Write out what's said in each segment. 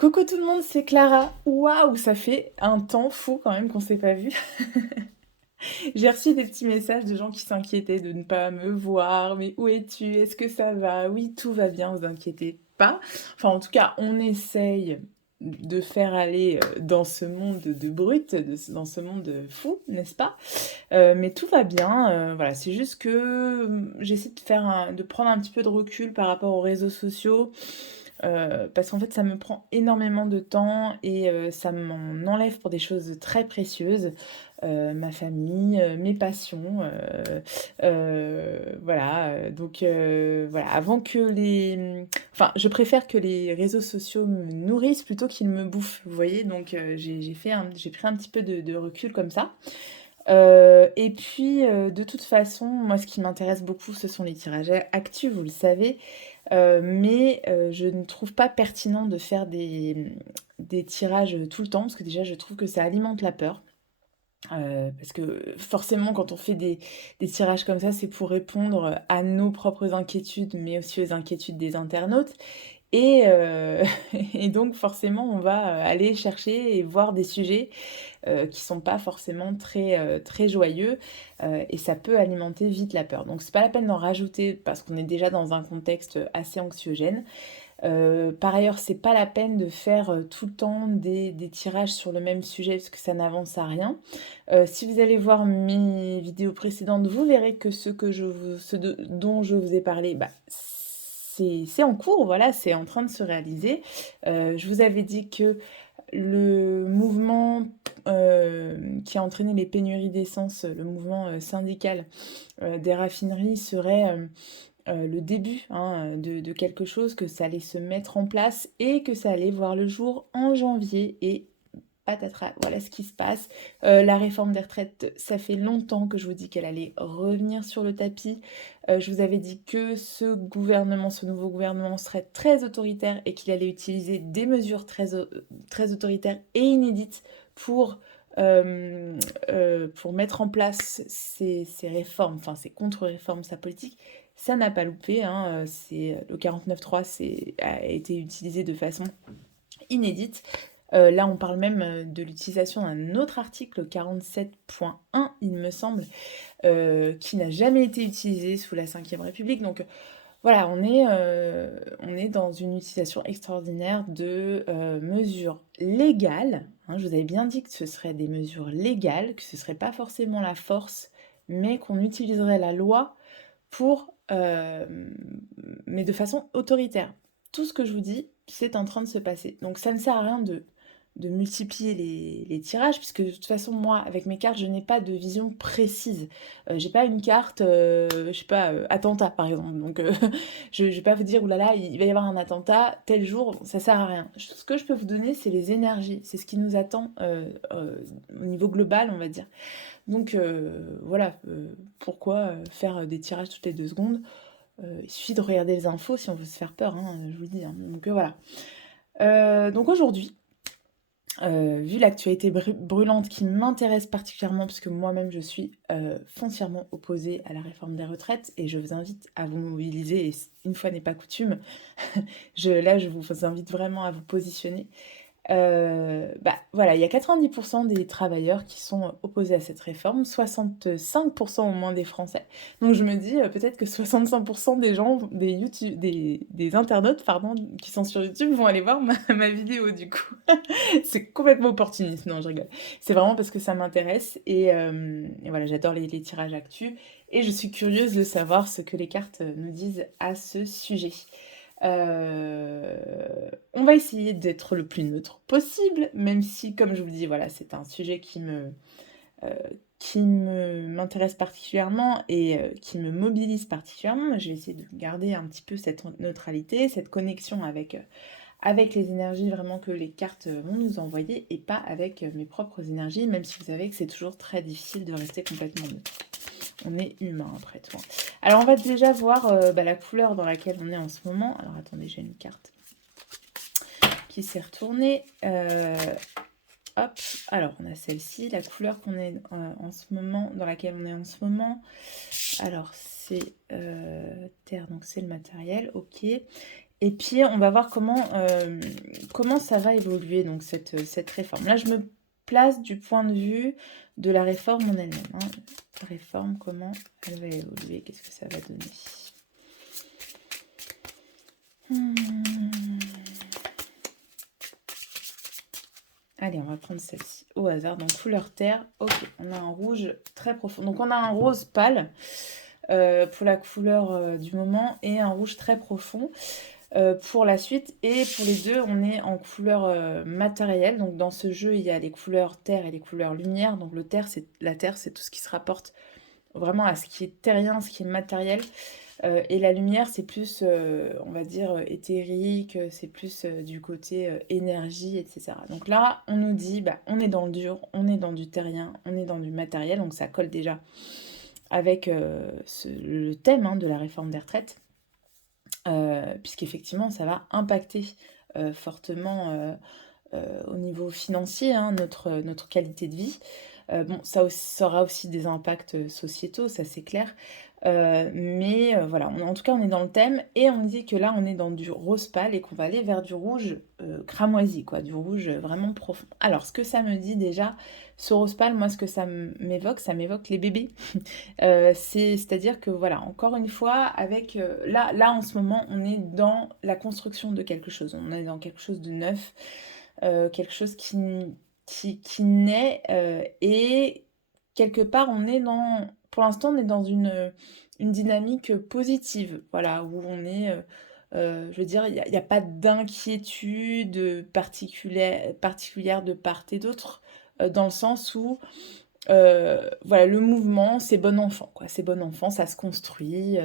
Coucou tout le monde, c'est Clara. Waouh, ça fait un temps fou quand même qu'on s'est pas vu. J'ai reçu des petits messages de gens qui s'inquiétaient de ne pas me voir. Mais où es-tu? Est-ce que ça va? Oui, tout va bien, vous inquiétez pas. Enfin, en tout cas, on essaye de faire aller dans ce monde de brut, dans ce monde fou, n'est-ce pas? Mais tout va bien. Voilà, c'est juste que j'essaie de de prendre un petit peu de recul par rapport aux réseaux sociaux. Parce qu'en fait, ça me prend énormément de temps et ça m'en enlève pour des choses très précieuses. Ma famille, mes passions, voilà, voilà, avant que enfin, je préfère que les réseaux sociaux me nourrissent plutôt qu'ils me bouffent, vous voyez? Donc j'ai pris un petit peu de recul comme ça. Et puis, de toute façon, moi, ce qui m'intéresse beaucoup, ce sont les tirages actus, vous le savez. Mais je ne trouve pas pertinent de faire des tirages tout le temps, parce que déjà, je trouve que ça alimente la peur. Parce que forcément, quand on fait des tirages comme ça, c'est pour répondre à nos propres inquiétudes, mais aussi aux inquiétudes des internautes. Et, et donc, forcément, on va aller chercher et voir des sujets qui sont pas forcément très joyeux, et ça peut alimenter vite la peur. Donc c'est pas la peine d'en rajouter parce qu'on est déjà dans un contexte assez anxiogène. Par ailleurs, c'est pas la peine de faire tout le temps des tirages sur le même sujet parce que ça n'avance à rien. Si vous allez voir mes vidéos précédentes, vous verrez que dont je vous ai parlé, bah, c'est en cours, voilà, c'est en train de se réaliser. Je vous avais dit que le mouvement qui a entraîné les pénuries d'essence, le mouvement syndical des raffineries serait le début, hein, de quelque chose, que ça allait se mettre en place et que ça allait voir le jour en janvier. Et patatras, voilà ce qui se passe. La réforme des retraites, ça fait longtemps que je vous dis qu'elle allait revenir sur le tapis. Je vous avais dit que ce nouveau gouvernement serait très autoritaire et qu'il allait utiliser des mesures très autoritaires et inédites pour, pour mettre en place ces réformes, enfin ces contre-réformes, sa politique. Ça n'a pas loupé, hein, le 49.3 a été utilisé de façon inédite. Là, on parle même de l'utilisation d'un autre article, 47.1, il me semble, qui n'a jamais été utilisé sous la Ve République. Donc voilà, on est dans une utilisation extraordinaire de mesures légales, hein. Je vous avais bien dit que ce seraient des mesures légales, que ce ne serait pas forcément la force, mais qu'on utiliserait la loi pour, mais de façon autoritaire. Tout ce que je vous dis, c'est en train de se passer. Donc ça ne sert à rien de multiplier les tirages, puisque de toute façon, moi, avec mes cartes, je n'ai pas de vision précise. J'ai pas une carte, je sais pas, attentat, par exemple. Donc je vais pas vous dire, oulala, il va y avoir un attentat, tel jour, ça sert à rien. Ce que je peux vous donner, c'est les énergies. C'est ce qui nous attend au niveau global, on va dire. Donc voilà, pourquoi faire des tirages toutes les 2 secondes? Il suffit de regarder les infos si on veut se faire peur, hein, je vous le dis, hein. Donc voilà. Donc aujourd'hui, vu l'actualité brûlante qui m'intéresse particulièrement, parce que moi-même je suis foncièrement opposée à la réforme des retraites, et je vous invite à vous mobiliser, et une fois n'est pas coutume, là je vous invite vraiment à vous positionner. Bah, voilà, il y a 90% des travailleurs qui sont opposés à cette réforme, 65% au moins des Français. Donc je me dis, peut-être que 65% des gens, des internautes, pardon, qui sont sur YouTube vont aller voir ma vidéo du coup. C'est complètement opportuniste, non, je rigole. C'est vraiment parce que ça m'intéresse et voilà, j'adore les tirages actus et je suis curieuse de savoir ce que les cartes nous disent à ce sujet. On va essayer d'être le plus neutre possible, même si, comme je vous le dis, voilà, c'est un sujet m'intéresse particulièrement et qui me mobilise particulièrement. Je vais essayer de garder un petit peu cette neutralité, cette connexion avec les énergies vraiment que les cartes vont nous envoyer et pas avec mes propres énergies, même si vous savez que c'est toujours très difficile de rester complètement neutre. On est humain après tout, hein. Alors on va déjà voir la couleur dans laquelle on est en ce moment. Alors attendez, j'ai une carte qui s'est retournée. Hop, alors on a celle-ci, la couleur qu'on est en ce moment, dans laquelle on est en ce moment. Alors c'est terre, donc c'est le matériel, ok. Et puis on va voir comment ça va évoluer donc cette réforme. Là, je me place du point de vue de la réforme en elle-même, hein. La réforme, comment elle va évoluer? Qu'est-ce que ça va donner? Mmh. Allez, on va prendre celle-ci au hasard, donc couleur terre. OK, on a un rouge très profond. Donc on a un rose pâle, pour la couleur, du moment et un rouge très profond, pour la suite et pour les 2, on est en couleur, matérielle. Donc dans ce jeu, il y a les couleurs terre et les couleurs lumière. Donc la terre, c'est tout ce qui se rapporte vraiment à ce qui est terrien, ce qui est matériel. Et la lumière, c'est plus, on va dire, éthérique, c'est plus, du côté, énergie et cetera. Donc là, on nous dit, bah, on est dans le dur, on est dans du terrien, on est dans du matériel, donc ça colle déjà avec, le thème, hein, de la réforme des retraites. Puisqu'effectivement, ça va impacter, fortement, au niveau financier, hein, notre qualité de vie. Bon, ça aura aussi des impacts, sociétaux, ça c'est clair. Mais voilà, en tout cas, on est dans le thème et on dit que là, on est dans du rose pâle et qu'on va aller vers du rouge, cramoisi quoi, du rouge, vraiment profond. Alors ce que ça me dit déjà, ce rose pâle, moi ce que ça m'évoque les bébés. C'est-à-dire que voilà, encore une fois, avec, là en ce moment, on est dans la construction de quelque chose. On est dans quelque chose de neuf, quelque chose qui naît, et quelque part, pour l'instant, on est dans une dynamique positive, voilà, où on est, je veux dire, il y a pas d'inquiétude particulière de part et d'autre, dans le sens où, voilà, le mouvement, c'est bon enfant, quoi. C'est bon enfant, ça se construit.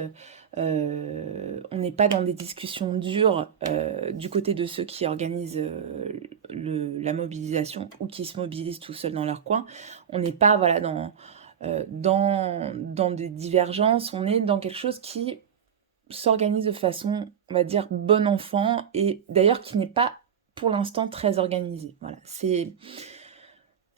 On n'est pas dans des discussions dures du côté de ceux qui organisent la mobilisation ou qui se mobilisent tout seuls dans leur coin. On n'est pas voilà, dans des divergences, on est dans quelque chose qui s'organise de façon, on va dire, bon enfant et d'ailleurs qui n'est pas pour l'instant très organisé. Voilà,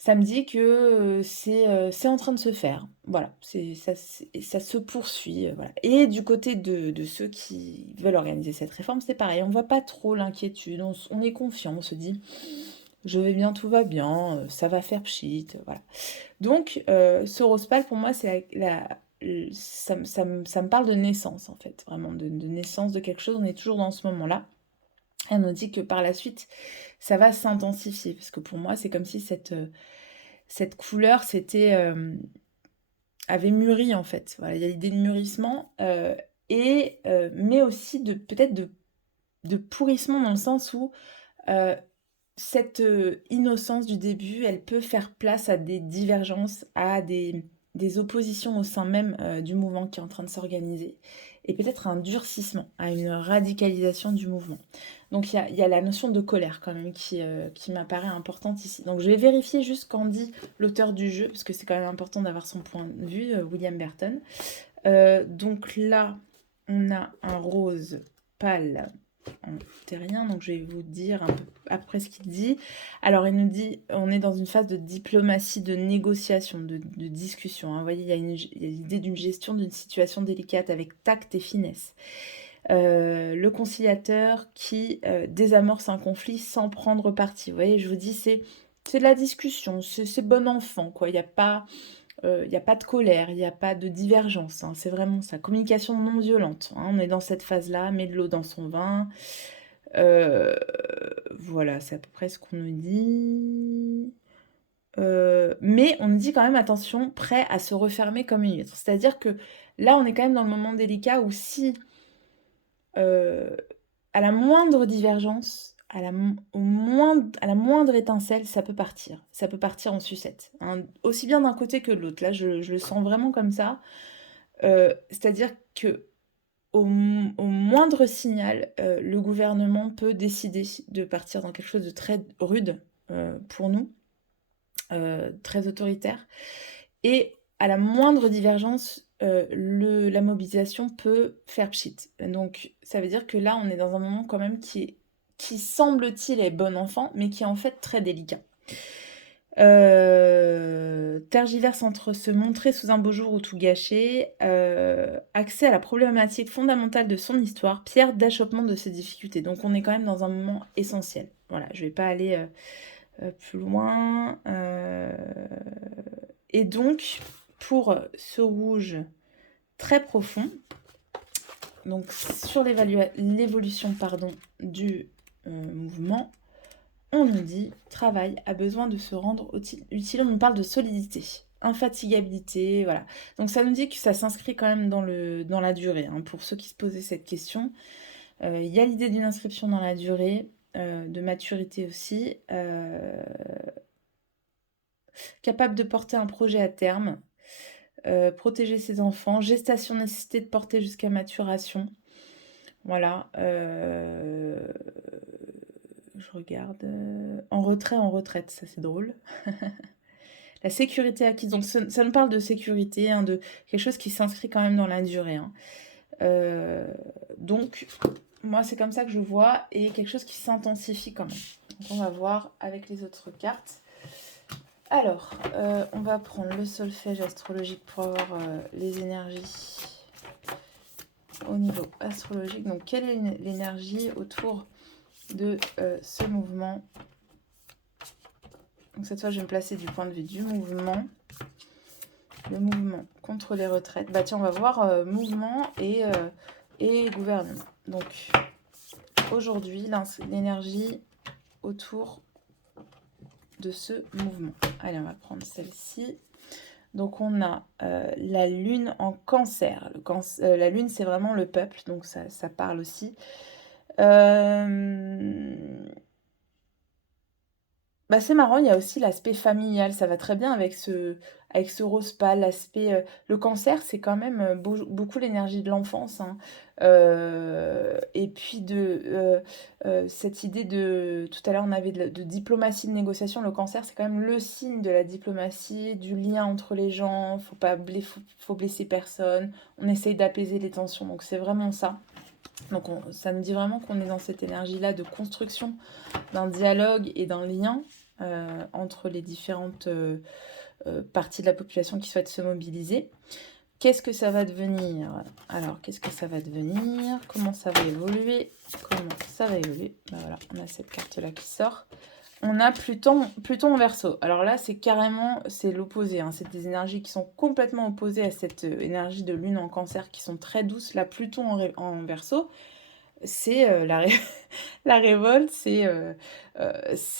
ça me dit que, c'est en train de se faire. Voilà, ça se poursuit, voilà et du côté de ceux qui veulent organiser cette réforme, c'est pareil. On voit pas trop l'inquiétude, on est confiant, on se dit: «Je vais bien, tout va bien, ça va faire pchit», voilà. Donc ce rose pâle pour moi, c'est ça me parle de naissance, en fait, vraiment de naissance de quelque chose. On est toujours dans ce moment-là. Elle nous dit que par la suite, ça va s'intensifier parce que pour moi, c'est comme si cette couleur avait mûri en fait. Voilà, il y a l'idée de mûrissement, mais aussi peut-être de pourrissement dans le sens où, heu, cette, innocence du début, elle peut faire place à des divergences, à des oppositions au sein même, du mouvement qui est en train de s'organiser et peut-être un durcissement, à une radicalisation du mouvement. Donc il y a la notion de colère quand même qui m'apparaît importante ici. Donc je vais vérifier juste qu'en dit l'auteur du jeu, parce que c'est quand même important d'avoir son point de vue, William Burton. Donc là, on a un rose pâle en terrien, donc je vais vous dire un peu après ce qu'il dit. Alors il nous dit, on est dans une phase de diplomatie, de négociation, de discussion, hein. Vous voyez, il y a l'idée d'une gestion d'une situation délicate avec tact et finesse. Le conciliateur qui désamorce un conflit sans prendre parti. Vous voyez, je vous dis, c'est de la discussion, c'est bon enfant, quoi. Il y a pas de colère, il n'y a pas de divergence, hein. C'est vraiment ça. Communication non violente, hein. On est dans cette phase-là, met de l'eau dans son vin. Euh, voilà, c'est à peu près ce qu'on nous dit. Mais on nous dit quand même attention, prêt à se refermer comme une huître. C'est-à-dire que là, on est quand même dans le moment délicat où si euh, à la moindre divergence, à la moindre étincelle, ça peut partir. Ça peut partir en sucette, hein, aussi bien d'un côté que de l'autre. Là, je le sens vraiment comme ça. C'est-à-dire que au moindre signal, le gouvernement peut décider de partir dans quelque chose de très rude pour nous, très autoritaire. Et à la moindre divergence, la mobilisation peut faire pchit. Donc ça veut dire que là, on est dans un moment quand même qui semble-t-il est bon enfant, mais qui est en fait très délicat. Tergiverse entre se montrer sous un beau jour ou tout gâcher, accès à la problématique fondamentale de son histoire, pierre d'achoppement de ses difficultés. Donc on est quand même dans un moment essentiel. Voilà, je vais pas aller plus loin. Et donc, pour ce rouge très profond, donc sur l'évolution du mouvement, on nous dit travail a besoin de se rendre utile. On nous parle de solidité, infatigabilité, voilà. Donc ça nous dit que ça s'inscrit quand même dans la durée. Hein. Pour ceux qui se posaient cette question, il y a l'idée d'une inscription dans la durée, de maturité aussi, capable de porter un projet à terme, protéger ses enfants, gestation nécessité de porter jusqu'à maturation. Voilà. Je regarde. En retrait, en retraite, ça c'est drôle. La sécurité acquise. Donc ça nous parle de sécurité, hein, de quelque chose qui s'inscrit quand même dans la durée. Hein. Donc, moi c'est comme ça que je vois, et quelque chose qui s'intensifie quand même. Donc on va voir avec les autres cartes. Alors, on va prendre le solfège astrologique pour avoir les énergies au niveau astrologique. Donc, quelle est l'énergie autour de ce mouvement? Donc, cette fois, je vais me placer du point de vue du mouvement. Le mouvement contre les retraites. Bah tiens, on va voir mouvement et gouvernement. Donc, aujourd'hui, l'énergie autour de ce mouvement. Allez, on va prendre celle-ci. Donc on a la lune en cancer. La lune, c'est vraiment le peuple, donc ça parle aussi. Bah, c'est marrant, il y a aussi l'aspect familial, ça va très bien avec ce rose pâle, l'aspect... le cancer, c'est quand même beaucoup l'énergie de l'enfance, hein. Et puis cette idée de... Tout à l'heure, on avait de diplomatie, de négociation. Le cancer, c'est quand même le signe de la diplomatie, du lien entre les gens. Faut blesser personne. On essaye d'apaiser les tensions, donc c'est vraiment ça. Donc ça me dit vraiment qu'on est dans cette énergie-là de construction d'un dialogue et d'un lien entre les différentes parties de la population qui souhaitent se mobiliser. Qu'est-ce que ça va devenir? Alors, qu'est-ce que ça va devenir? Comment ça va évoluer? Ben voilà, on a cette carte-là qui sort. On a Pluton en Verseau. Alors là, c'est l'opposé. Hein. C'est des énergies qui sont complètement opposées à cette énergie de lune en cancer qui sont très douces. Là, Pluton en Verseau, c'est la révolte, c'est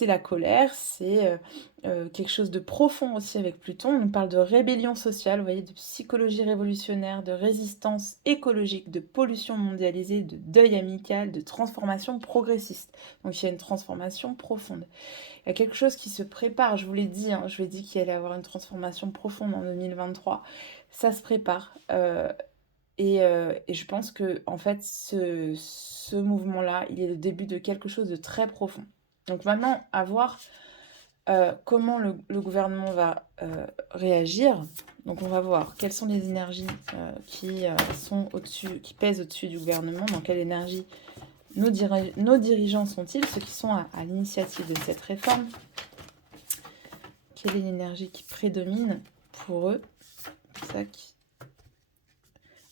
la colère, c'est quelque chose de profond aussi avec Pluton. On nous parle de rébellion sociale, vous voyez, de psychologie révolutionnaire, de résistance écologique, de pollution mondialisée, de deuil amical, de transformation progressiste. Donc il y a une transformation profonde. Il y a quelque chose qui se prépare, je vous l'ai dit, hein, je vous ai dit qu'il allait y avoir une transformation profonde en 2023. Ça se prépare. Et je pense que en fait, ce mouvement-là, il est le début de quelque chose de très profond. Donc maintenant, à voir comment le gouvernement va réagir. Donc on va voir quelles sont les énergies qui sont au-dessus, qui pèsent au-dessus du gouvernement, dans quelle énergie nos dirigeants sont-ils, ceux qui sont à l'initiative de cette réforme. Quelle est l'énergie qui prédomine pour eux? Tac.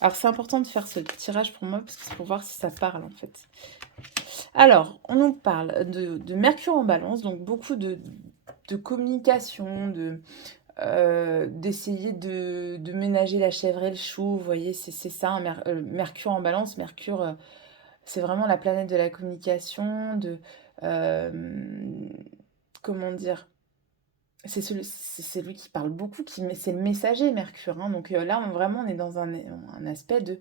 Alors, c'est important de faire ce tirage pour moi, parce que c'est pour voir si ça parle, en fait. Alors, on nous parle de Mercure en Balance, donc beaucoup de communication, d'essayer de ménager la chèvre et le chou, vous voyez, c'est ça, Mercure en Balance. Mercure, c'est vraiment la planète de la communication, comment dire, c'est celui qui parle beaucoup, c'est le messager, Mercure. Hein. Donc là, vraiment, on est dans un aspect de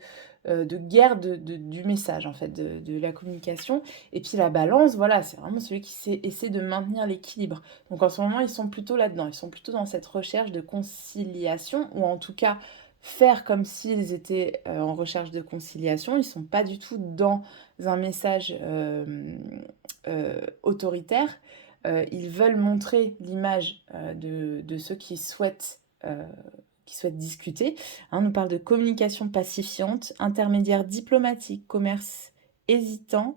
guerre du message, en fait, de la communication. Et puis la balance, voilà, c'est vraiment celui qui essaie de maintenir l'équilibre. Donc en ce moment, ils sont plutôt là-dedans. Ils sont plutôt dans cette recherche de conciliation, ou en tout cas, faire comme s'ils étaient en recherche de conciliation. Ils ne sont pas du tout dans un message autoritaire. Ils veulent montrer l'image de ceux qui souhaitent discuter. Hein, on nous parle de communication pacifiante, intermédiaire diplomatique, commerce hésitant,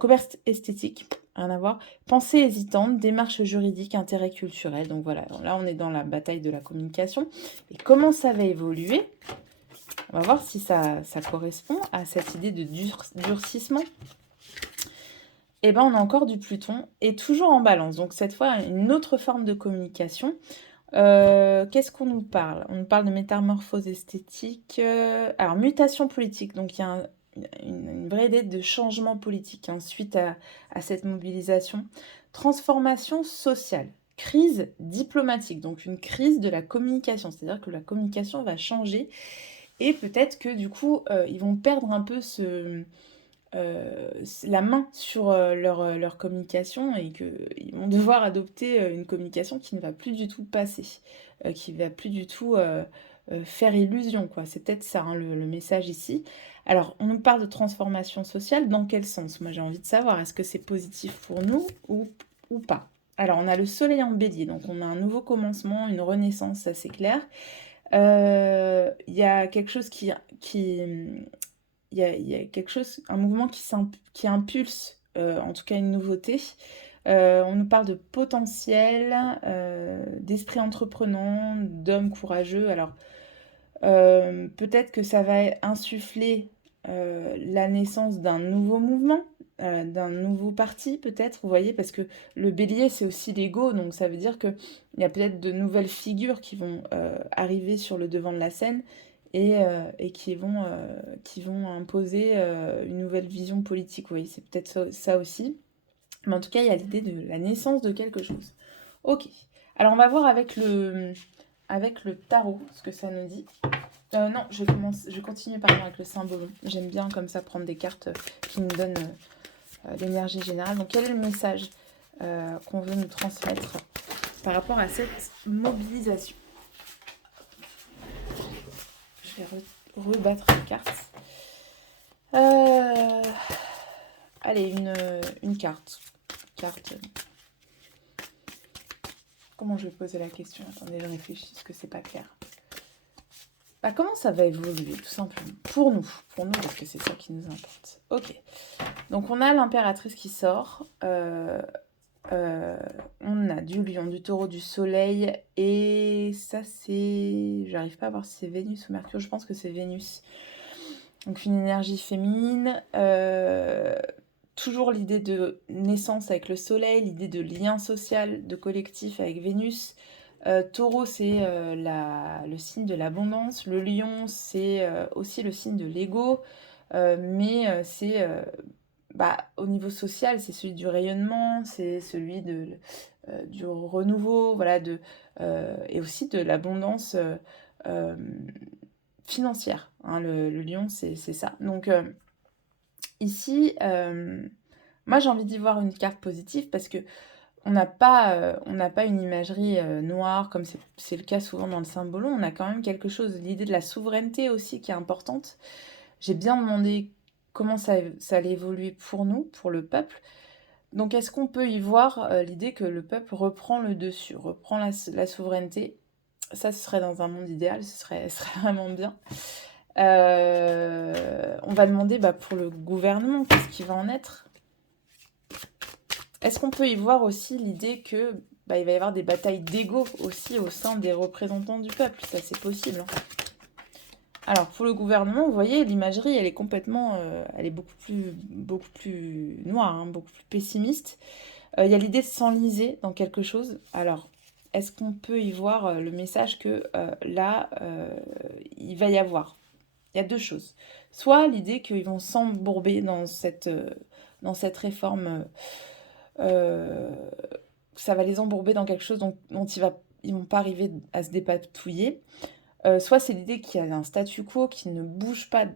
commerce esthétique. rien à voir. Pensée hésitante, démarche juridique, intérêt culturel. Donc voilà, là on est dans la bataille de la communication. Et comment ça va évoluer? On va voir si ça correspond à cette idée de durcissement. Et ben on a encore du Pluton et toujours en balance. Donc cette fois, une autre forme de communication. Qu'est-ce qu'on nous parle? On nous parle de métamorphose esthétique. Alors, mutation politique. Donc, il y a une vraie idée de changement politique hein, suite à cette mobilisation. Transformation sociale. Crise diplomatique. Donc, une crise de la communication. C'est-à-dire que la communication va changer. Et peut-être que du coup, ils vont perdre un peu la main sur leur communication et qu'ils vont devoir adopter une communication qui ne va plus du tout passer, qui ne va plus du tout faire illusion, quoi. C'est peut-être ça hein, le message ici. Alors, on nous parle de transformation sociale, dans quel sens? Moi, j'ai envie de savoir, est-ce que c'est positif pour nous ou pas? Alors, on a le soleil en bélier, donc on a un nouveau commencement, une renaissance, ça c'est clair. Il y a quelque chose il y a quelque chose, un mouvement qui impulse, en tout cas une nouveauté. On nous parle de potentiel, d'esprit entreprenant, d'hommes courageux. Alors, peut-être que ça va insuffler la naissance d'un nouveau mouvement, d'un nouveau parti peut-être, vous voyez, parce que le bélier c'est aussi l'ego, donc ça veut dire qu'il y a peut-être de nouvelles figures qui vont arriver sur le devant de la scène et qui vont imposer une nouvelle vision politique, vous voyez, c'est peut-être ça aussi. Mais en tout cas, il y a l'idée de la naissance de quelque chose. Ok, alors on va voir avec le tarot ce que ça nous dit. Non, je continue pardon, avec le symbole. J'aime bien comme ça prendre des cartes qui nous donnent l'énergie générale. Donc quel est le message qu'on veut nous transmettre par rapport à cette mobilisation? Je vais rebattre les cartes. Allez, une carte. Comment je vais poser la question? Attendez, je réfléchis parce que c'est pas clair. Bah, comment ça va évoluer, tout simplement? Pour nous, parce que c'est ça qui nous importe. Ok. Donc, on a l'impératrice qui sort. On a du lion, du taureau, du soleil. Et ça, c'est... J'arrive pas à voir si c'est Vénus ou Mercure. Je pense que c'est Vénus. Donc, une énergie féminine. Toujours l'idée de naissance avec le soleil, l'idée de lien social, de collectif avec Vénus. Taureau, c'est le signe de l'abondance. Le lion, c'est aussi le signe de l'ego. Mais c'est au niveau social, c'est celui du rayonnement, c'est celui du renouveau, voilà, et aussi de l'abondance euh, financière. Hein, le lion, c'est ça. Donc ici, moi j'ai envie d'y voir une carte positive parce que on n'a pas une imagerie noire comme c'est le cas souvent dans le symbole. On a quand même quelque chose, l'idée de la souveraineté aussi qui est importante. J'ai bien demandé comment ça allait évoluer pour nous, pour le peuple. Donc est-ce qu'on peut y voir l'idée que le peuple reprend le dessus, reprend la souveraineté? Ça, ce serait dans un monde idéal, ce serait vraiment bien. On va demander pour le gouvernement, qu'est-ce qui va en être? Est-ce qu'on peut y voir aussi l'idée que il va y avoir des batailles d'ego aussi au sein des représentants du peuple? Ça, c'est possible. Hein. Alors, pour le gouvernement, vous voyez, l'imagerie, elle est complètement... elle est beaucoup plus noire, hein, beaucoup plus pessimiste. Il y a l'idée de s'enliser dans quelque chose. Alors, est-ce qu'on peut y voir le message que là, il va y avoir? Il y a deux choses. Soit l'idée qu'ils vont s'embourber dans cette réforme... ça va les embourber dans quelque chose dont ils vont pas arriver à se dépatouiller. Soit c'est l'idée qu'il y a un statu quo qui ne bouge pas,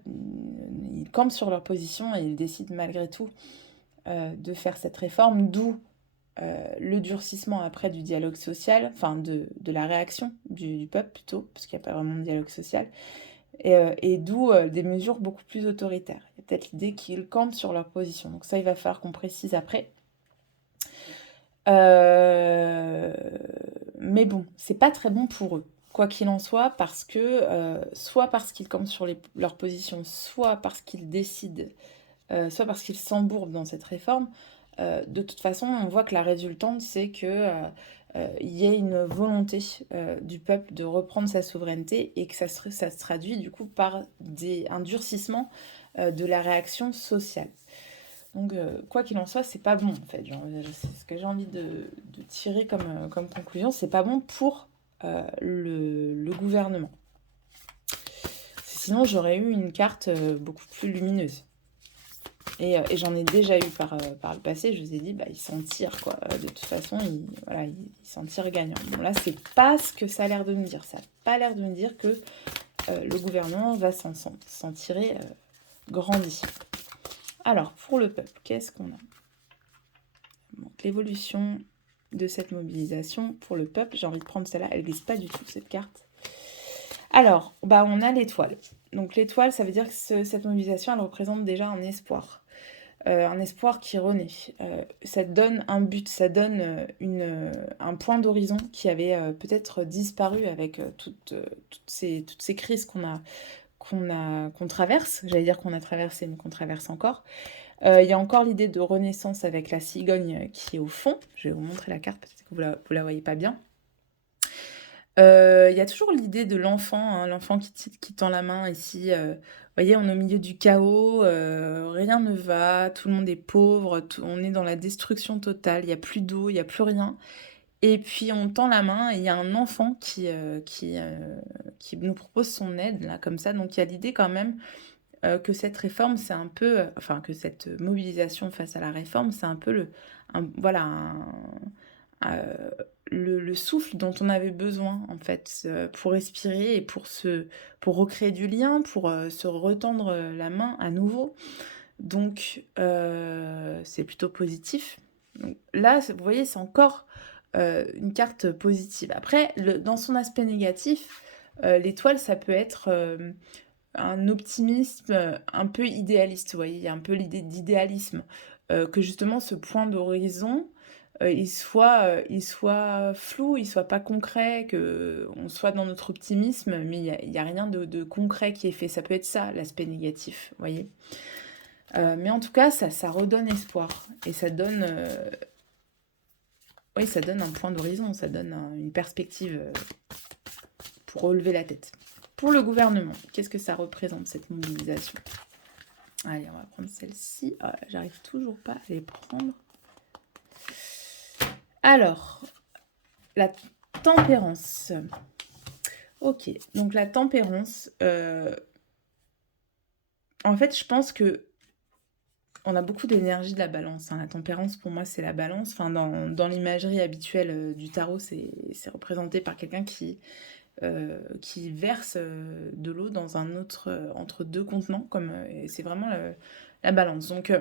ils campent sur leur position et ils décident malgré tout de faire cette réforme, d'où le durcissement après du dialogue social, enfin de la réaction du peuple plutôt, parce qu'il n'y a pas vraiment de dialogue social, et d'où des mesures beaucoup plus autoritaires. Il y a peut-être l'idée qu'ils campent sur leur position, donc ça il va falloir qu'on précise après. Mais bon, c'est pas très bon pour eux. Quoi qu'il en soit, parce que soit parce qu'ils campent sur leur position, soit parce qu'ils décident, soit parce qu'ils s'embourbent dans cette réforme, de toute façon, on voit que la résultante, c'est que il y ait une volonté du peuple de reprendre sa souveraineté et que ça se traduit du coup par un durcissement de la réaction sociale. Donc, quoi qu'il en soit, c'est pas bon en fait. C'est ce que j'ai envie de tirer comme conclusion. C'est pas bon pour le gouvernement. Sinon, j'aurais eu une carte beaucoup plus lumineuse. Et j'en ai déjà eu par le passé, je vous ai dit, bah, ils s'en tirent, quoi. De toute façon, voilà, ils s'en tirent gagnants. Bon, là, c'est pas ce que ça a l'air de me dire. Ça n'a pas l'air de me dire que le gouvernement va s'en tirer grandi. Alors, pour le peuple, qu'est-ce qu'on a? Donc, l'évolution de cette mobilisation pour le peuple, j'ai envie de prendre celle-là. Elle ne glisse pas du tout, cette carte. Alors, bah, on a l'étoile. Donc, l'étoile, ça veut dire que cette mobilisation, elle représente déjà un espoir. Un espoir qui renaît. Ça donne un but, ça donne un point d'horizon qui avait peut-être disparu avec toutes ces crises qu'on traverse. J'allais dire qu'on a traversé, mais qu'on traverse encore. Il y a encore l'idée de renaissance avec la cigogne qui est au fond. Je vais vous montrer la carte, peut-être que vous la voyez pas bien. Il y a toujours l'idée de l'enfant, hein, l'enfant qui tend la main ici. Vous voyez, on est au milieu du chaos, rien ne va, tout le monde est pauvre, on est dans la destruction totale, il n'y a plus d'eau, il n'y a plus rien. Et puis on tend la main et il y a un enfant qui nous propose son aide, là, comme ça. Donc il y a l'idée quand même que cette réforme, c'est un peu, enfin que cette mobilisation face à la réforme, c'est un peu voilà, euh, le souffle dont on avait besoin en fait pour respirer et pour recréer du lien, pour se retendre la main à nouveau. Donc c'est plutôt positif. Donc, là, vous voyez, c'est encore une carte positive. Après, dans son aspect négatif, l'étoile, ça peut être un optimisme un peu idéaliste. Vous voyez, il y a un peu l'idée d'idéalisme, que justement ce point d'horizon il soit flou, il soit pas concret, que on soit dans notre optimisme, mais il y a rien de concret qui est fait. Ça peut être ça, l'aspect négatif, vous voyez. Mais en tout cas, ça redonne espoir. Et oui, ça donne un point d'horizon, ça donne une perspective pour relever la tête. Pour le gouvernement, qu'est-ce que ça représente, cette mobilisation? Allez, on va prendre celle-ci. Ah, j'arrive toujours pas à les prendre. Alors, la tempérance. Ok, donc la tempérance, en fait, je pense que on a beaucoup d'énergie de la balance, hein. La tempérance, pour moi, c'est la balance. Enfin, dans l'imagerie habituelle du tarot, c'est représenté par quelqu'un qui verse de l'eau dans un autre, entre deux contenants, et c'est vraiment la balance. Donc,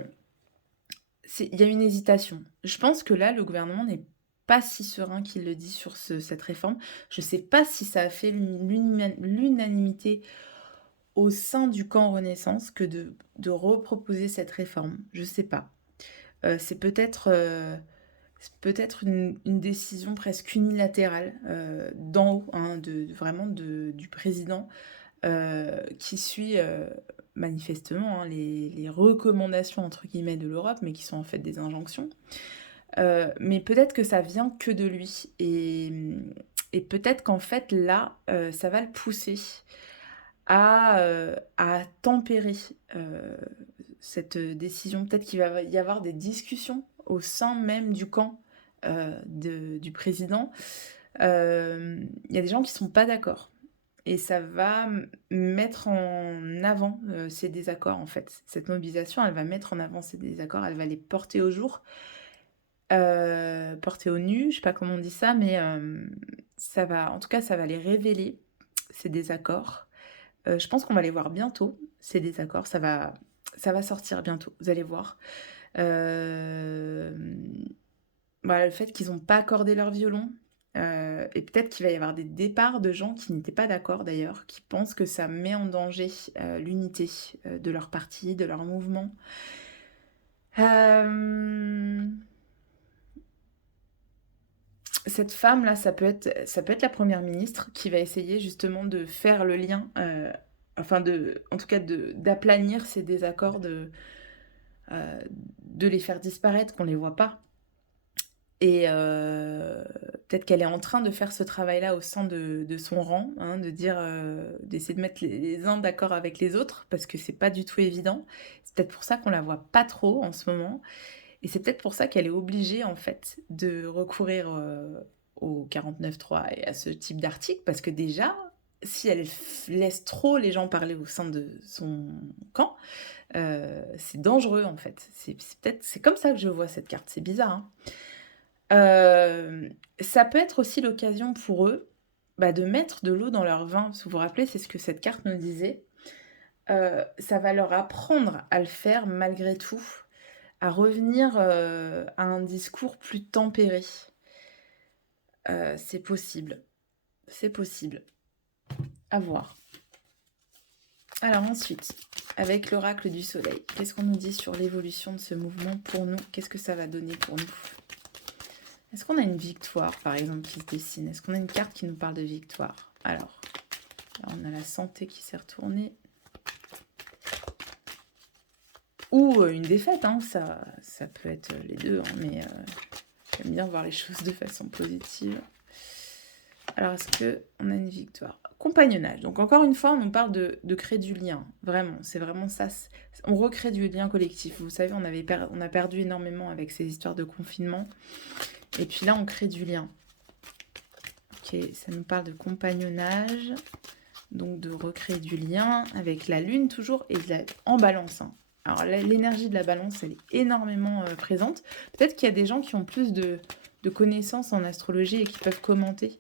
il y a une hésitation. Je pense que là, le gouvernement n'est pas si serein qu'il le dit sur cette réforme. Je ne sais pas si ça a fait l'unanimité au sein du camp Renaissance que de reproposer cette réforme. Je ne sais pas. C'est peut-être une décision presque unilatérale d'en haut, hein, vraiment du président qui suit manifestement hein, les recommandations entre guillemets de l'Europe, mais qui sont en fait des injonctions. Mais peut-être que ça vient que de lui. Et peut-être qu'en fait, là, ça va le pousser à tempérer cette décision. Peut-être qu'il va y avoir des discussions au sein même du camp du président. Il y a des gens qui ne sont pas d'accord. Et ça va mettre en avant ces désaccords, en fait. Cette mobilisation, elle va mettre en avant ces désaccords, elle va les porter au jour. Porter au nu, je sais pas comment on dit ça, mais en tout cas, ça va les révéler, ces désaccords. Je pense qu'on va les voir bientôt, ces désaccords, ça va sortir bientôt, vous allez voir. Voilà, le fait qu'ils n'ont pas accordé leur violon, et peut-être qu'il va y avoir des départs de gens qui n'étaient pas d'accord d'ailleurs, qui pensent que ça met en danger l'unité de leur parti, de leur mouvement. Cette femme-là, ça peut être la première ministre qui va essayer justement de faire le lien, en tout cas d'aplanir ces désaccords, de les faire disparaître, qu'on les voit pas. Et peut-être qu'elle est en train de faire ce travail-là au sein de son rang, hein, de dire, d'essayer de mettre les uns d'accord avec les autres, parce que c'est pas du tout évident. C'est peut-être pour ça qu'on la voit pas trop en ce moment, et c'est peut-être pour ça qu'elle est obligée en fait de recourir au 49.3 et à ce type d'article, parce que déjà, si elle laisse trop les gens parler au sein de son camp, c'est dangereux en fait. C'est comme ça que je vois cette carte, c'est bizarre, hein. Ça peut être aussi l'occasion pour eux, bah, de mettre de l'eau dans leur vin. Parce que vous vous rappelez, c'est ce que cette carte nous disait. Ça va leur apprendre à le faire malgré tout, à revenir, à un discours plus tempéré. C'est possible, c'est possible. À voir. Alors ensuite, avec l'oracle du soleil, qu'est-ce qu'on nous dit sur l'évolution de ce mouvement pour nous? Qu'est-ce que ça va donner pour nous? Est-ce qu'on a une victoire, par exemple, qui se dessine? Est-ce qu'on a une carte qui nous parle de victoire? Alors, là, on a la santé qui s'est retournée. Ou une défaite, hein, ça peut être les deux, hein, mais j'aime bien voir les choses de façon positive. Alors, est-ce qu'on a une victoire? Compagnonnage. Donc, encore une fois, on nous parle de créer du lien. Vraiment, c'est vraiment ça. On recrée du lien collectif. Vous savez, on a perdu énormément avec ces histoires de confinement. Et puis là, on crée du lien. Ok, ça nous parle de compagnonnage. Donc, de recréer du lien avec la lune toujours et en balance. Hein. Alors, l'énergie de la balance, elle est énormément présente. Peut-être qu'il y a des gens qui ont plus de connaissances en astrologie et qui peuvent commenter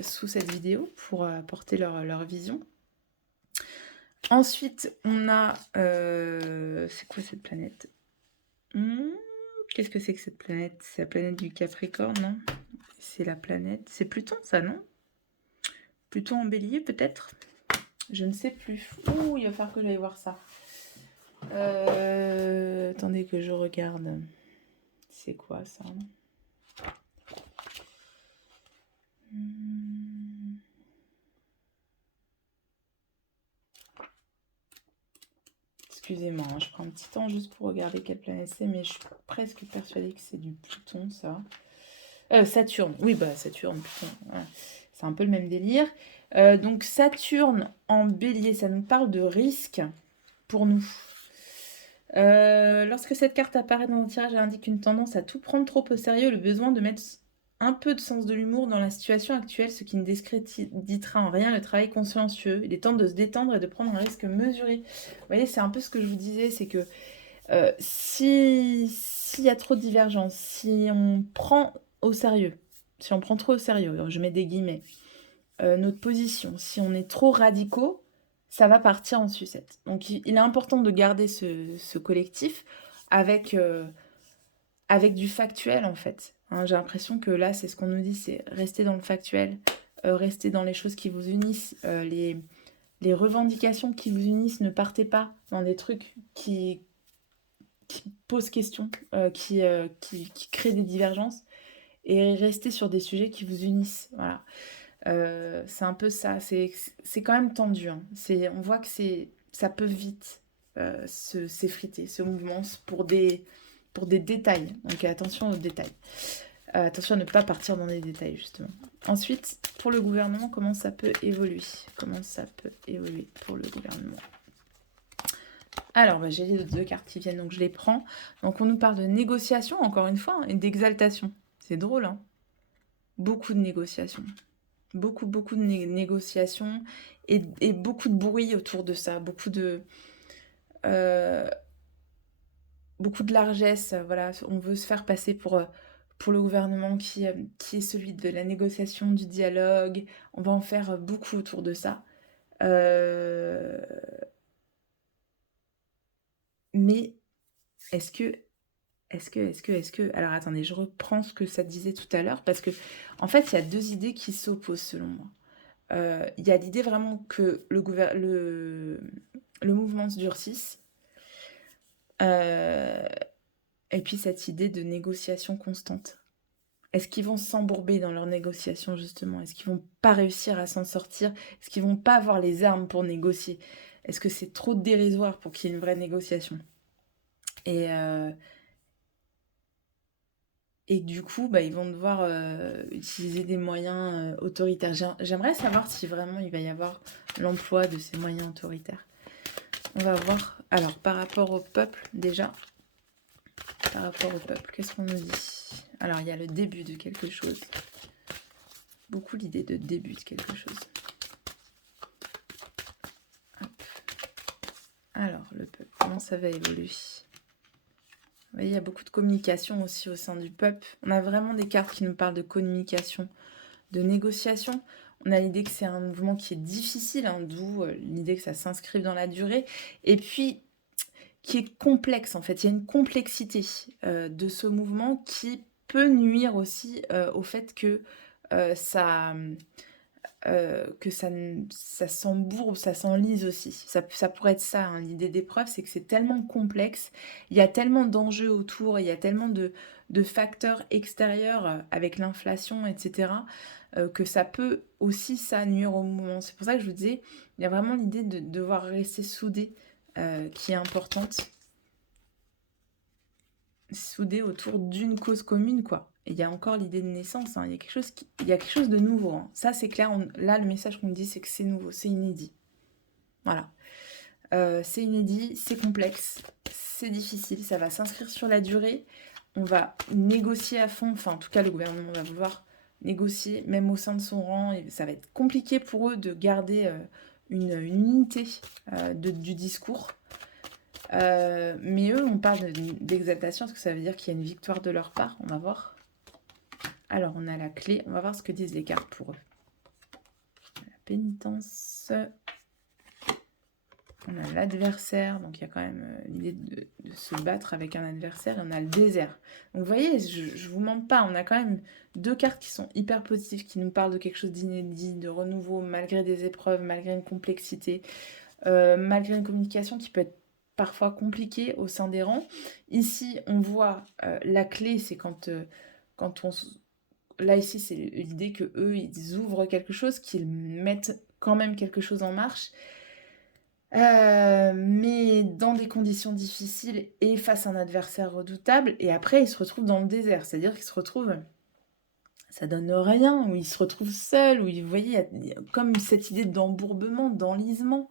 sous cette vidéo pour apporter leur vision. Ensuite, on a... c'est quoi cette planète? Qu'est-ce que c'est que cette planète? C'est la planète du Capricorne, non? C'est la planète... C'est Pluton, ça, non? Pluton en bélier, peut-être? Je ne sais plus. Ouh, il va falloir que j'aille voir ça. Attendez que je regarde. C'est quoi, ça? Excusez-moi, hein, je prends un petit temps juste pour regarder quelle planète c'est, mais je suis presque persuadée que c'est du Pluton, ça. Saturne, oui, bah Saturne, Pluton, ouais. C'est un peu le même délire. Donc Saturne en bélier, ça nous parle de risque pour nous. Lorsque cette carte apparaît dans un tirage, elle indique une tendance à tout prendre trop au sérieux, le besoin de mettre un peu de sens de l'humour dans la situation actuelle, ce qui ne discréditera en rien le travail consciencieux. Il est temps de se détendre et de prendre un risque mesuré. Vous voyez, c'est un peu ce que je vous disais, c'est que s'il y a trop de divergences, si on prend au sérieux, si on prend trop au sérieux, je mets des guillemets, notre position, si on est trop radicaux, ça va partir en sucette. Donc il est important de garder ce collectif avec, avec du factuel en fait. Hein, j'ai l'impression que là, c'est ce qu'on nous dit, c'est rester dans le factuel, rester dans les choses qui vous unissent, les revendications qui vous unissent, ne partez pas dans des trucs qui posent question, qui créent des divergences, et rester sur des sujets qui vous unissent. Voilà. C'est un peu ça, c'est quand même tendu. Hein. On voit que ça peut vite s'effriter, ce mouvement, pour des détails. Donc attention aux détails. Attention à ne pas partir dans des détails, justement. Ensuite, pour le gouvernement, comment ça peut évoluer? Comment ça peut évoluer pour le gouvernement? Alors, bah, j'ai les deux cartes qui viennent, donc je les prends. Donc on nous parle de négociation, encore une fois, hein, et d'exaltation. C'est drôle, hein? Beaucoup de négociations. Beaucoup de négociations et beaucoup de bruit autour de ça, beaucoup de largesse, voilà. On veut se faire passer pour le gouvernement qui est celui de la négociation, du dialogue. On va en faire beaucoup autour de ça. Mais est-ce que... Alors attendez, je reprends ce que ça disait tout à l'heure, parce que en fait, il y a deux idées qui s'opposent selon moi. Il y a l'idée vraiment que le mouvement se durcisse. Et puis cette idée de négociation constante. Est-ce qu'ils vont s'embourber dans leurs négociations, justement? Est-ce qu'ils vont pas réussir à s'en sortir? Est-ce qu'ils vont pas avoir les armes pour négocier? Est-ce que c'est trop dérisoire pour qu'il y ait une vraie négociation? Et, et du coup, bah, ils vont devoir utiliser des moyens autoritaires. J'aimerais savoir si vraiment il va y avoir l'emploi de ces moyens autoritaires. On va voir. Alors, par rapport au peuple, déjà, par rapport au peuple, qu'est-ce qu'on nous dit? Alors, il y a le début de quelque chose. Beaucoup l'idée de début de quelque chose. Hop. Alors, le peuple, comment ça va évoluer? Vous voyez, il y a beaucoup de communication aussi au sein du peuple. On a vraiment des cartes qui nous parlent de communication, de négociation. On a l'idée que c'est un mouvement qui est difficile, hein, d'où l'idée que ça s'inscrive dans la durée. Et puis, qui est complexe, en fait. Il y a une complexité de ce mouvement qui peut nuire aussi au fait que ça ça s'embourbe, ça s'enlise aussi. Ça pourrait être ça, hein, l'idée d'épreuve, c'est que c'est tellement complexe, il y a tellement d'enjeux autour, il y a tellement de facteurs extérieurs avec l'inflation, etc., que ça peut aussi, ça, nuire au mouvement. C'est pour ça que je vous disais, il y a vraiment l'idée de devoir rester soudé qui est importante. Soudé autour d'une cause commune, quoi. Et il y a encore l'idée de naissance, hein. Il y a quelque chose de nouveau, hein. Ça, c'est clair. Là, le message qu'on me dit, c'est que c'est nouveau, c'est inédit. Voilà. C'est inédit, c'est complexe, c'est difficile, ça va s'inscrire sur la durée. On va négocier à fond, enfin, en tout cas, le gouvernement va vouloir négocier, même au sein de son rang. Et ça va être compliqué pour eux de garder une unité du discours. Mais eux, on parle d'exaltation, parce que ça veut dire qu'il y a une victoire de leur part. On va voir. Alors, on a la clé. On va voir ce que disent les cartes pour eux. La pénitence. On a l'adversaire. Donc, il y a quand même l'idée de se battre avec un adversaire. Et on a le désert. Donc, vous voyez, je vous mens pas. On a quand même deux cartes qui sont hyper positives, qui nous parlent de quelque chose d'inédit, de renouveau, malgré des épreuves, malgré une complexité, malgré une communication qui peut être parfois compliquée au sein des rangs. Ici, on voit la clé, c'est quand on... Là, ici, c'est l'idée que eux, ils ouvrent quelque chose, qu'ils mettent quand même quelque chose en marche, mais dans des conditions difficiles et face à un adversaire redoutable. Et après, ils se retrouvent dans le désert, c'est-à-dire qu'ils se retrouvent... Ça donne rien, où ils se retrouvent seuls, où vous voyez, il y a comme cette idée d'embourbement, d'enlisement.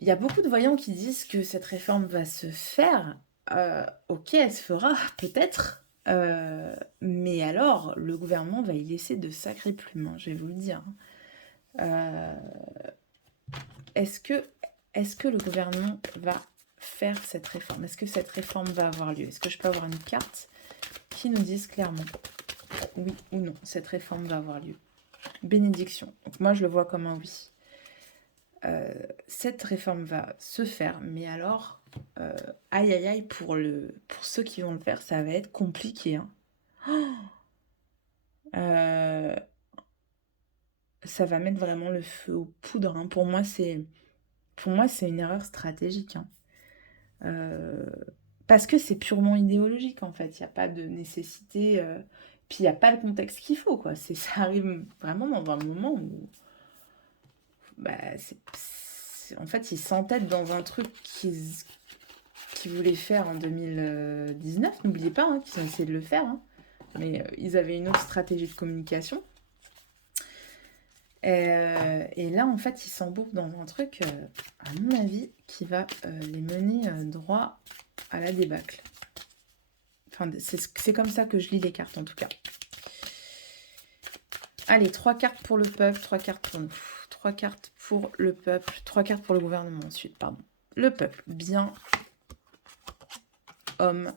Il y a beaucoup de voyants qui disent que cette réforme va se faire. Ok, elle se fera, peut-être. Mais alors, le gouvernement va y laisser de sacrées plumes, hein, je vais vous le dire. Est-ce que le gouvernement va faire cette réforme? Est-ce que cette réforme va avoir lieu? Est-ce que je peux avoir une carte qui nous dise clairement oui ou non, cette réforme va avoir lieu? Bénédiction. Donc moi, je le vois comme un oui. Cette réforme va se faire, mais alors, aïe aïe aïe, pour ceux qui vont le faire, ça va être compliqué, hein. Ça va mettre vraiment le feu aux poudres, hein. Pour moi, c'est une erreur stratégique, hein. Parce que c'est purement idéologique, en fait. Il n'y a pas de nécessité, puis il n'y a pas le contexte qu'il faut, quoi. Ça arrive vraiment dans un moment où bah, en fait, ils s'entêtent dans un truc qu'ils voulaient faire en 2019. N'oubliez pas, hein, qu'ils ont essayé de le faire, hein. Mais ils avaient une autre stratégie de communication. Et là, en fait, ils s'embourbent dans un truc, à mon avis, qui va les mener droit à la débâcle. Enfin, c'est comme ça que je lis les cartes, en tout cas. Allez, 3 cartes pour le peuple, 3 cartes pour nous. 3 cartes pour le peuple, 3 cartes pour le gouvernement ensuite, pardon. Le peuple, bien, homme,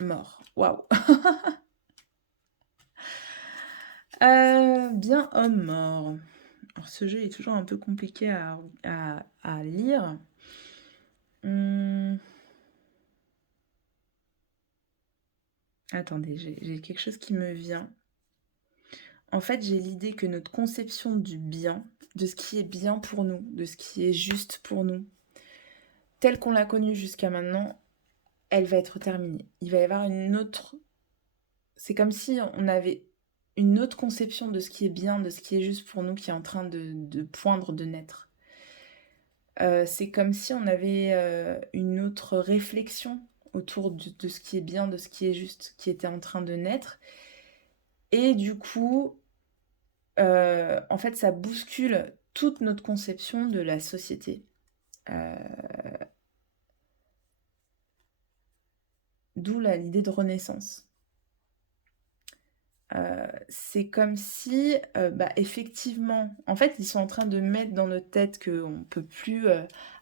mort. Waouh. Bien, homme, mort. Alors, ce jeu est toujours un peu compliqué à lire. Attendez, j'ai quelque chose qui me vient. En fait, j'ai l'idée que notre conception du bien, de ce qui est bien pour nous, de ce qui est juste pour nous, telle qu'on l'a connue jusqu'à maintenant, elle va être terminée. Il va y avoir une autre... C'est comme si on avait une autre conception de ce qui est bien, de ce qui est juste pour nous, qui est en train de poindre, de naître. C'est comme si on avait, une autre réflexion autour de ce qui est bien, de ce qui est juste, qui était en train de naître et du coup, en fait, ça bouscule toute notre conception de la société. Heu, d'où l'idée de renaissance. C'est comme si, bah, effectivement, en fait, ils sont en train de mettre dans notre tête qu'on ne peut plus,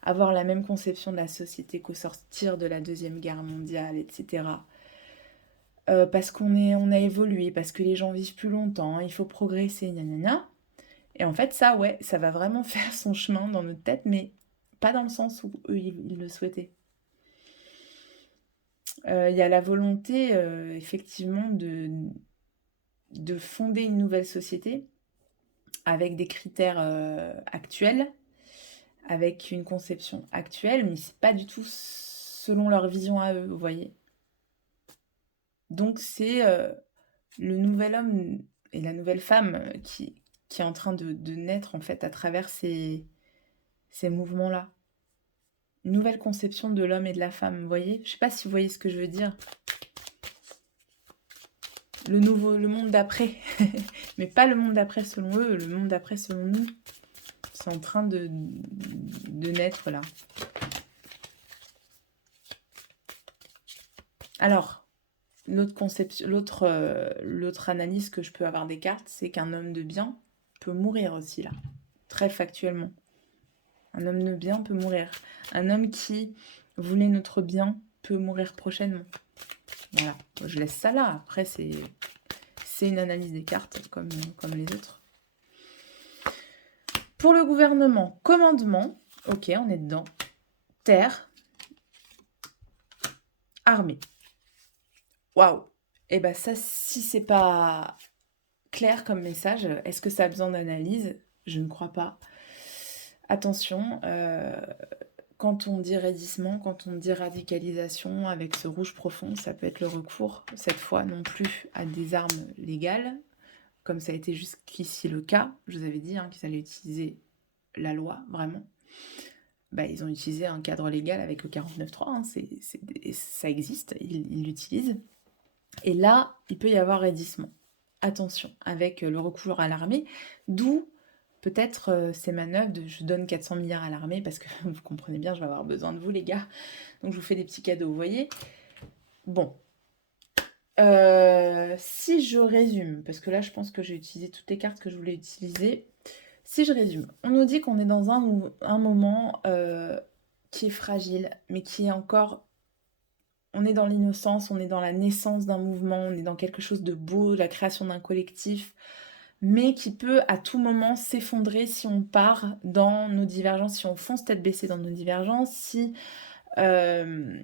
avoir la même conception de la société qu'au sortir de la Deuxième Guerre mondiale et cetera. Parce on a évolué, parce que les gens vivent plus longtemps, il faut progresser, gna gna gna et en fait, ça, ouais, ça va vraiment faire son chemin dans notre tête, mais pas dans le sens où eux, ils le souhaitaient. Il y a la volonté, effectivement de fonder une nouvelle société avec des critères, actuels, avec une conception actuelle, mais c'est pas du tout selon leur vision à eux, vous voyez? Donc c'est, le nouvel homme et la nouvelle femme, qui est en train de naître, en fait, à travers ces mouvements-là. Une nouvelle conception de l'homme et de la femme, vous voyez? Je sais pas si vous voyez ce que je veux dire? Le monde d'après, mais pas le monde d'après selon eux, le monde d'après selon nous. C'est en train de naître là. Alors, l'autre analyse que je peux avoir des cartes, c'est qu'un homme de bien peut mourir aussi là, très factuellement. Un homme de bien peut mourir. Un homme qui voulait notre bien peut mourir prochainement. Voilà, je laisse ça là. Après, c'est une analyse des cartes comme les autres. Pour le gouvernement, commandement, ok, on est dedans. Terre, armée. Waouh. Et ben ça, si c'est pas clair comme message, est-ce que ça a besoin d'analyse? Je ne crois pas. Attention, quand on dit raidissement, quand on dit radicalisation avec ce rouge profond, ça peut être le recours, cette fois non plus à des armes légales, comme ça a été jusqu'ici le cas. Je vous avais dit hein, qu'ils allaient utiliser la loi, vraiment. Bah, ils ont utilisé un cadre légal avec le 49.3, hein, ça existe, ils l'utilisent. Et là, il peut y avoir raidissement. Attention, avec le recours à l'armée, d'où peut-être ces manœuvres de je donne 400 milliards à l'armée parce que vous comprenez bien, je vais avoir besoin de vous les gars. Donc je vous fais des petits cadeaux, vous voyez. Bon. Si je résume, parce que là je pense que j'ai utilisé toutes les cartes que je voulais utiliser. Si je résume, on nous dit qu'on est dans un moment qui est fragile, mais qui est encore... On est dans l'innocence, on est dans la naissance d'un mouvement, on est dans quelque chose de beau, la création d'un collectif, mais qui peut à tout moment s'effondrer si on part dans nos divergences, si on fonce tête baissée dans nos divergences, euh,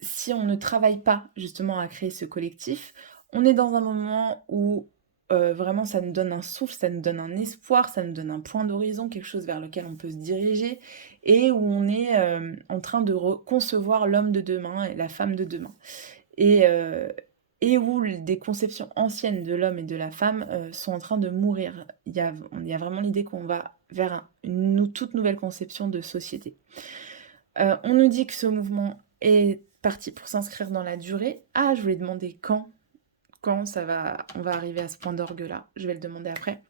si on ne travaille pas justement à créer ce collectif. On est dans un moment où vraiment ça nous donne un souffle, ça nous donne un espoir, ça nous donne un point d'horizon, quelque chose vers lequel on peut se diriger, et où on est en train de concevoir l'homme de demain et la femme de demain. Et où des conceptions anciennes de l'homme et de la femme sont en train de mourir. Il y a vraiment l'idée qu'on va vers une toute nouvelle conception de société. On nous dit que ce mouvement est parti pour s'inscrire dans la durée. Ah, je voulais demander quand on va arriver à ce point d'orgue-là. Je vais le demander après.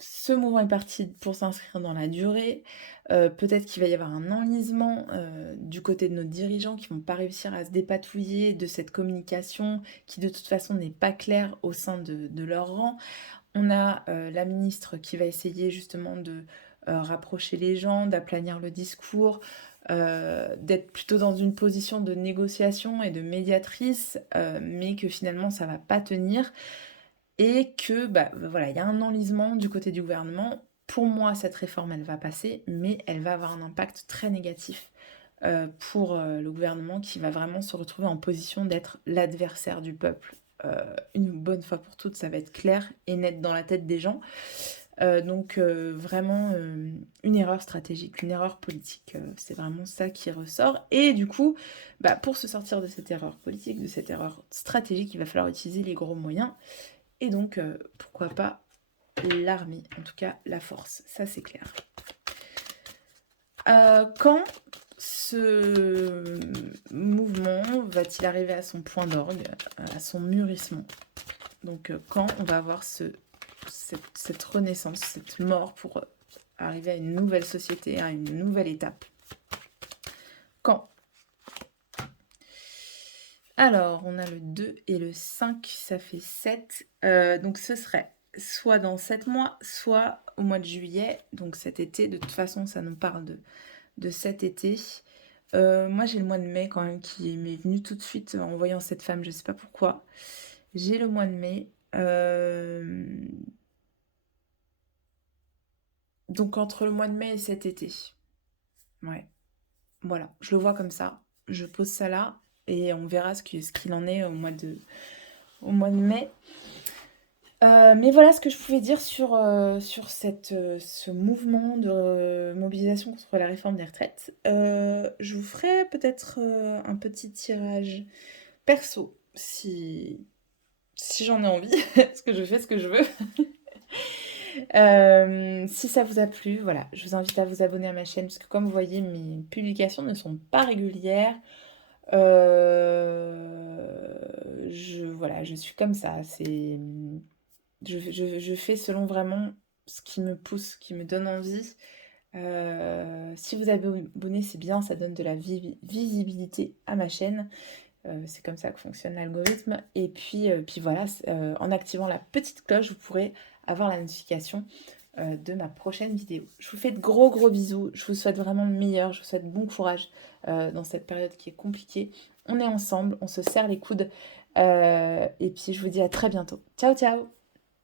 Ce mouvement est parti pour s'inscrire dans la durée. Peut-être qu'il va y avoir un enlisement du côté de nos dirigeants qui vont pas réussir à se dépatouiller de cette communication qui de toute façon n'est pas claire au sein de leur rang. On a la ministre qui va essayer justement de rapprocher les gens, d'aplanir le discours, d'être plutôt dans une position de négociation et de médiatrice, mais que finalement ça va pas tenir. Et que, bah, voilà, il y a un enlisement du côté du gouvernement. Pour moi, cette réforme, elle va passer, mais elle va avoir un impact très négatif pour le gouvernement qui va vraiment se retrouver en position d'être l'adversaire du peuple. Une bonne fois pour toutes, ça va être clair et net dans la tête des gens. Donc vraiment une erreur stratégique, une erreur politique, c'est vraiment ça qui ressort. Et du coup, bah, pour se sortir de cette erreur politique, de cette erreur stratégique, il va falloir utiliser les gros moyens. Et donc, pourquoi pas l'armée, en tout cas la force, ça c'est clair. Quand ce mouvement va-t-il arriver à son point d'orgue, à son mûrissement? Donc quand on va avoir cette renaissance, cette mort pour arriver à une nouvelle société, à une nouvelle étape? Quand? Alors, on a le 2 et le 5, ça fait 7. Donc ce serait soit dans 7 mois, soit au mois de juillet, donc cet été. De toute façon, ça nous parle de cet été. Moi, j'ai le mois de mai quand même qui m'est venu tout de suite en voyant cette femme, je sais pas pourquoi. J'ai le mois de mai. Donc entre le mois de mai et cet été. Ouais, voilà, je le vois comme ça. Je pose ça là et on verra ce qu'il en est au mois de mai. Mais voilà ce que je pouvais dire sur ce mouvement de mobilisation contre la réforme des retraites. Je vous ferai peut-être un petit tirage perso si j'en ai envie, parce que je fais ce que je veux. Si ça vous a plu, voilà, je vous invite à vous abonner à ma chaîne, parce que comme vous voyez, mes publications ne sont pas régulières. Voilà, je suis comme ça. Je fais selon vraiment ce qui me pousse, qui me donne envie. Si vous abonnez, c'est bien, ça donne de la visibilité à ma chaîne. C'est comme ça que fonctionne l'algorithme. Et puis voilà, en activant la petite cloche, vous pourrez avoir la notification de ma prochaine vidéo. Je vous fais de gros gros bisous. Je vous souhaite vraiment le meilleur. Je vous souhaite bon courage dans cette période qui est compliquée. On est ensemble, on se serre les coudes. Et puis je vous dis à très bientôt. Ciao ciao!